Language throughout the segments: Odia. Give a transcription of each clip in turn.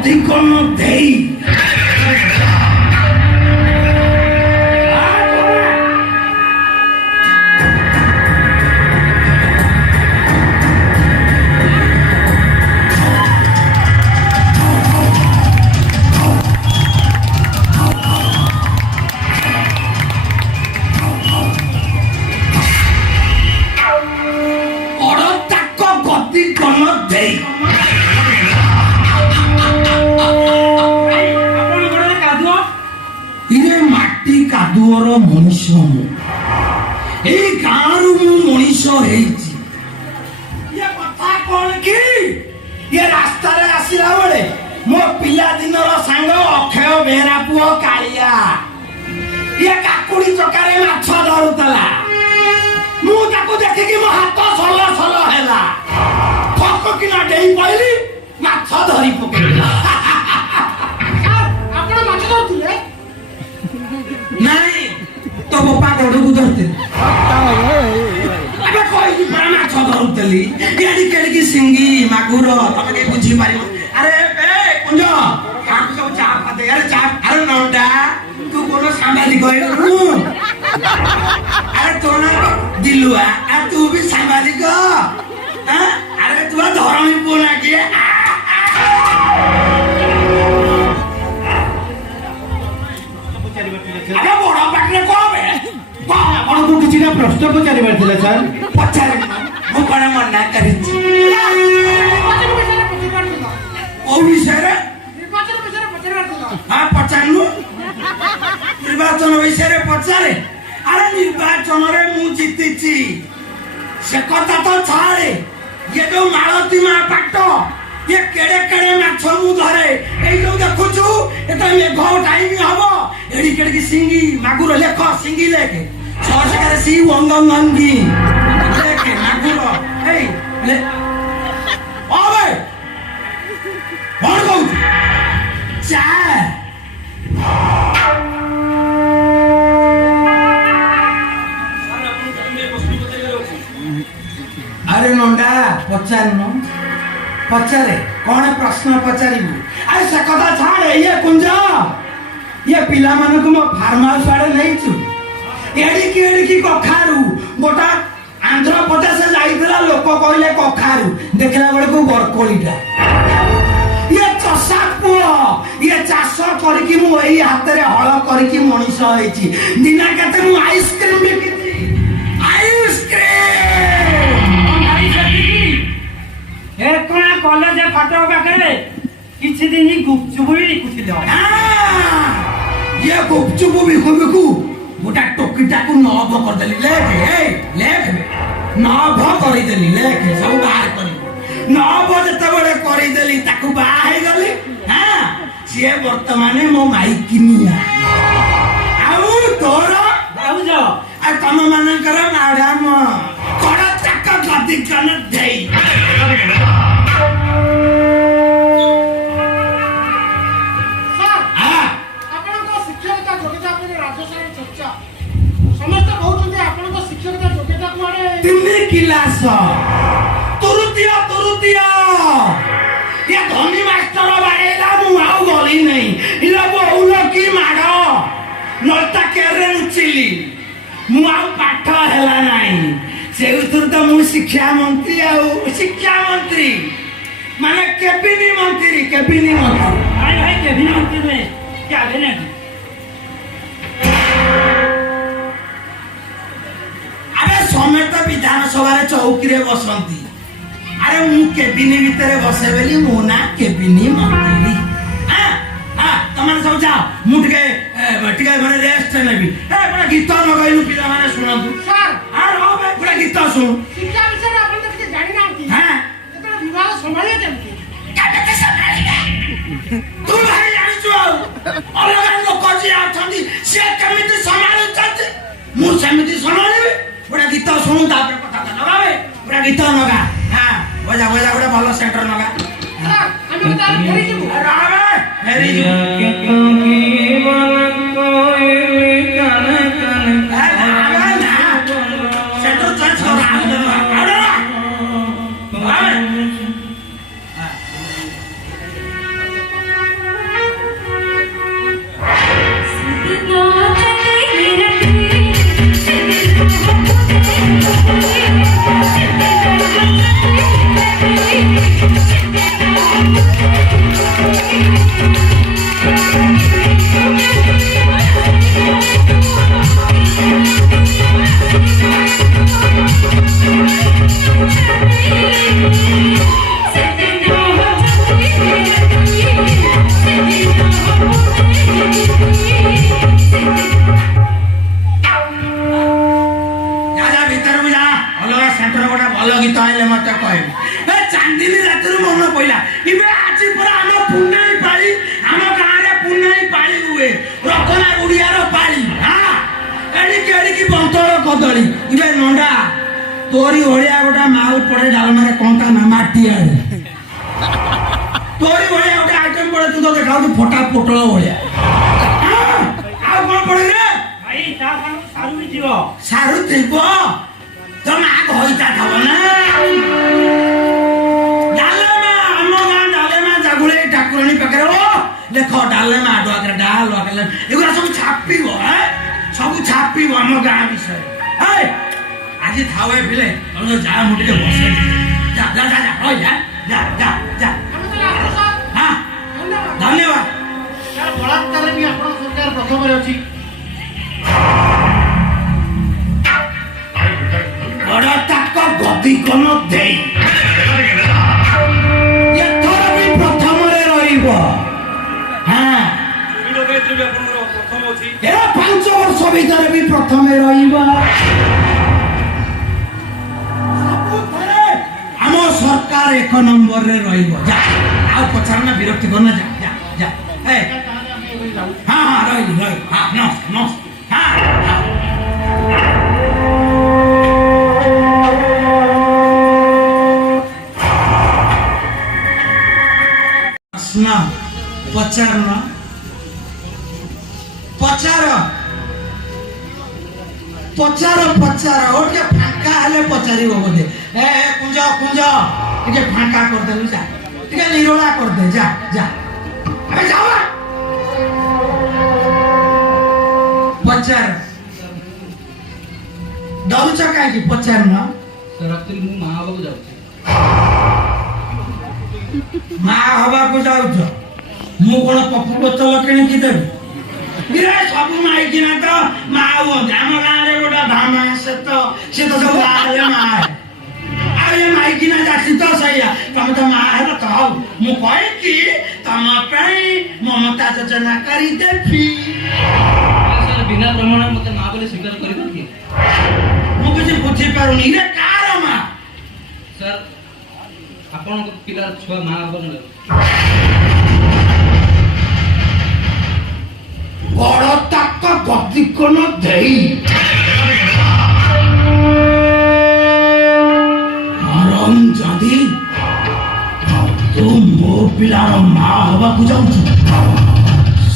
ଅଧିକ ନ ଦେଇ ମଣିଷ ଏଇ ଗାଁରୁ ମୁଁ ମଣିଷ ହେଇଛି। ଇଏ କଥା କଣ କି ଇଏ ରାସ୍ତାରେ ଆସିଲା ବେଳେ ମୋ ପିଲାଦିନର ସାଙ୍ଗ ଅକ୍ଷୟ ବେହେରା ପୁଅ କାଳିଆ ଇଏ କାକୁଡି ଚକାରେ ମାଛ ଧରୁଥିଲା। ମୁଁ ତାକୁ ଦେଖିକି ମୋ ହାତ ସଲ ସଲ ହେଲା। ଠକ କିନା ଡେଇଁ ପଇଲି ମାଛ ଧରି ପକେଇଲା। ଆପଣ ମାଛ ଧରୁଥିଲେ? ନାଇଁ तो बापा गोड़ू धरते अबे कोई बड़ा माछ धरुतली एडी केडी सिंगी मागुर तमे के बुझी पारिबो। अरे ए कुंज काम सब चा पाते अरे चा अरे नौडा तू कोनो सांबालिक होइलु। अरे तोना दिलुआ आ तू भी सांबालिक हां अरे तू धरणी पोना के अरे बड़ा पाटले को आपको किसी ने प्रश्न पचारि बारथिला सर पचारि मु कोन मना करिछि ओ विषय रे निर्वाचन विषय पचारि बारथिला। हां पचारनु निर्वाचन विषय रे पचारे। अरे निर्वाचन रे मु जीतिछि से कथा तो छाड़े ये जो मालती मा पाटो ये केड़े केड़े माछ मु धरे ए जो देखुछु एटा मेघ टाइम हबो एडी केड़े की सिंगी मागुर लेख सिंगी लेके छसकारे सी वंगंगंगी लेके मागुर ए ले ओबे कोन कहू चा अरे नंदा पचारनो पचारे कौन प्रश्न पचारिबु। अरे से कथा छाड़ ये कुंज ये पिला मानक मो फार्म हाउस आड़े नैछु एडी की कखारू गोटा आंध्र प्रदेश जाइतला लोक कहले कखारू देखला बेले को बरकोलीटा ये चषा पुओ ये चाष करकी मु एई हाथ रे हळ करकी मनीष होईची दिना केते मु आइसक्रीम बिकिती आइसक्रीम ए कोना कॉलेज फाटो पाखरे किछि दिन गुपचुप भी लिखुथिलो। ये गुपचुप बिकु बिकु गोटा टोकीटा को नभ कर देली लेख नभ करि देली लेख सब बाहर करी नभ जते बडे करि देली ताकू बाहे गली। हां से वर्तमाने मो माइकिनिया आउ तोर आउ जो आ तम मानकर मैडम कड़ा चक्का गति कन देई किलास तुरुतिया ये धनी मास्टर बारेला मु आउ गली नहीं इला बहुल की माडो नलता केरे उचिली मु आउ पाठ हेला नहीं से उतर तो मु शिक्षा मंत्री माने केबिनी मंत्री भाई भाई केबिनी मंत्री में क्या लेने समेत विधानसभा चौकी रे बसंती। अरे मु केबिनी भितर बसे बेली मो ना केबिनी मंत्री। हां हां तमन सब जाओ मु टिके माने रेस्ट नेबी ए बड़ा गीत लगाइलु पिला माने सुनंतु सर। हां रो बे बड़ा गीत सुन शिक्षा विषय रे अपन तो जानि नांती। हां एतरा विभाग संभाळे केमती काटे संभाळिबे तू भाई जानि छु अलगा लोक जे आछंदी से केमिति संभाळु छथि मु सेमिति संभाळिबे बड़ा गीत सुनु तापर कथा लगावे बड़ा गीत लगा। हां बजा बड़ा भलो सेंटर लगा। सर हम तार फेरी जीवु रावे फेरी जीवु सेंटर चेंज कर ଅଲଗା ସେଣ୍ଟର ଗୋଟେ ଭଲ ଗୀତ ଆଇଲେ ମତେ କହିବୁ। ଏ ଚାନ୍ଦିନୀ ରାତିରୁ ମନେ ପଇଲା ଏବେ ଆଜି ପୁରା ଆମ ପୁନେଇ ପାଳି, ଆମ ଗାଁରେ ପୁନେଇ ପାଳି ହୁଏ, ରକନା ଗୁଡିଆର ପାଳି। ହଁ ଏଣିକି ଏଣିକି ବନ୍ତଳ କଦଳୀ ଏବେ ନଣ୍ଡା ତୋରି ଭଳିଆ ଗୋଟେ ମାଲ ପଡେ ଡାଲମାରେ କଣ୍ଟା ନା ମାଟି ଆଣେ, ତୋରି ଭଳିଆ ଗୋଟେ ଆଇଟମ ପଡେ ତୁ ତ ଦେଖାଉଛୁ ଫଟା ପୋଟଳ ଭଳିଆ। ଆଉ କଣ ପଡେ ରେ ଭାଇ ତା ସାଙ୍ଗକୁ ସାରୁ ବି ଯିବ। ସାରୁ ଥିବ ତ ମା ଘଇତା ଥବ ନା। ଡାଲେମା ଆମ ଗାଁ ଡାଲେମା ଜାଗୁଳେଇ ଠାକୁରାଣୀ ପାଖରେ ଓ ଦେଖ ଡାଲେମା ଆଡୁ ଆଗରେ ଡାଲ ଆଗରେ ଏଗୁରା ସବୁ ଛାପିବ, ସବୁ ଛାପିବ ଆମ ଗାଁ ବିଷୟରେ। ଆଜି ଥାଉ ଏ ପିଲେ ତମେ ଯା ମୁଁ ଟିକେ ବସେ ଯା ଯା ଯା ଯା ଯା ଯା ଯା ଯା। ଆମେ ତାହେଲେ ଆସୁଛୁ ସାର୍। ହଁ ଧନ୍ୟବାଦ। ଧନ୍ୟବାଦ। ସାର୍ ବଳାତ୍କାରରେ ବି ଆପଣଙ୍କ ସରକାର ପ୍ରଥମରେ ଅଛି। ବଡ ତାକ ଗଦି କନ ଦେଇ ଏଥର ବି ପ୍ରଥମରେ ରହିବ। ହଁ ଏ 5 ବର୍ଷ ଭିତରେ ବି ପ୍ରଥମେ ରହିବ। ସବୁଥିରେ ଆମ ସରକାର 1 ନମ୍ବରରେ ରହିବ। ଯା ଆଉ ପଚାର ନା ବିରକ୍ତି କରନା ଯା ଯା ଯା। ତାହେଲେ ଆମେ ଏବେ ଯାଉଛୁ। ହଁ ହଁ ରହିଲି ରହିଲି ହଁ ନମସ୍କାର ନମସ୍କାର ହଁ ହଁ। ପ୍ରଶ୍ନ ପଚାର ପଚାର ପଚାର ପଚାର ଓ ଟିକେ ଫାଙ୍କା ହେଲେ ପଚାରିବ ବୋଧେ। ଏ କୁଞ୍ଜ କୁଞ୍ଜ ଟିକେ ଫାଙ୍କା କରିଦେଲୁ ଯା, ଟିକେ ନିରୋଳା କରିଦେ ଯା ଯା। ଆରେ ଯାଅ ପଚାର ଡରୁଛ କାହିଁକି ପଚାରୁନ। ସାର୍ ଆକ୍ଚୁଆଲି ମୁଁ ମା ହେବାକୁ ଯାଉଛି। ମା ହବାକୁ ଯାଉଛ, ମୁଁ କଣ ପପୁ ବୋତଲ କିଣିକି ଦେବି? ସବୁ ମାଇକିନା ତ ମା ହୁଅନ୍ତି। ଆମ ଗାଁରେ ଗୋଟେ ଭାମା ସେ ତ ସବୁ ଗାଁରେ ମା। ଆଉ ଏ ମାଇକିନା ଯାଛି ତ ସେଇଆ ତମେ ତ ମା ହେଲ ତ ହଉ ମୁଁ କହିକି ତମ ପାଇଁ ମମତା ଯୋଜନା କରିଦେବି। ସାର୍ ବିନା ପ୍ରମାଣ ମତେ ମା ବୋଲି ସ୍ୱୀକାର କରିବେ କି? ମୁଁ କିଛି ବୁଝିପାରୁନି ରେ କାର ମା? ସାର୍ ଆପଣଙ୍କ ପିଲାର ଛୁଆ ମା ହବନି। ବଡ ତାକ ଗତି କୋନ ଦେଇ ଆରାମ ଯଦି ତୁ ମୋ ପିଲାର ମା ହବାକୁ ଯାଉଛୁ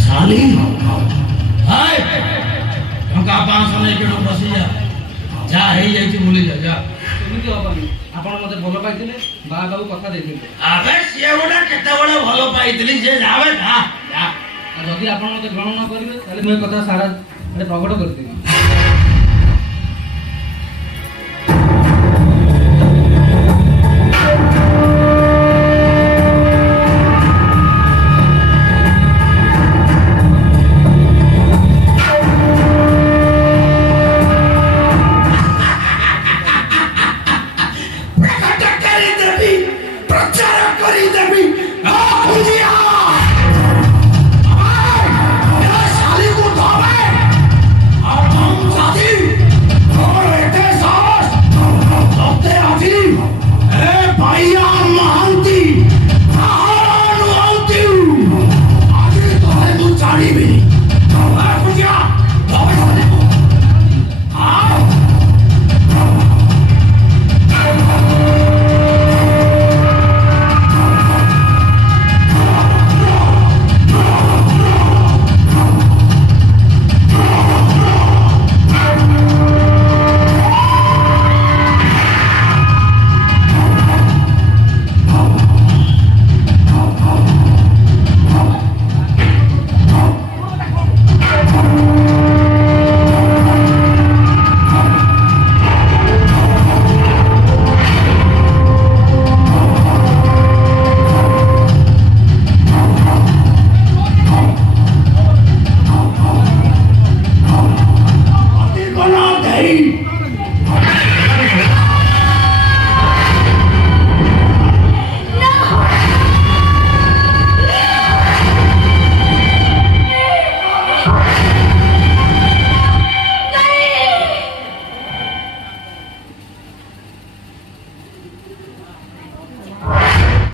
ଶାଲି। ଟଙ୍କା 500 ନେଇକି ବସିଯା, ଯାହା ହେଇଯାଇଛି ଭୁଲିଯା ଯା। ଏମିତି ହବନି। ଆପଣ ମତେ ଭଲ ପାଇଥିଲେ, ମା ବାବୁ କଥା ଦେଇଥିଲେ। ଆବେ ସିଏ ଗୋଟେ କେତେବେଳେ ଭଲ ପାଇଥିଲି ସିଏ ଯାବେ ଯା ଯା। ଆଉ ଯଦି ଆପଣ ମତେ ଗ୍ରହଣ ନ କରିବେ ତାହେଲେ ମୁଁ ଏ କଥା ସାରା ପ୍ରକଟ କରିଦେବି।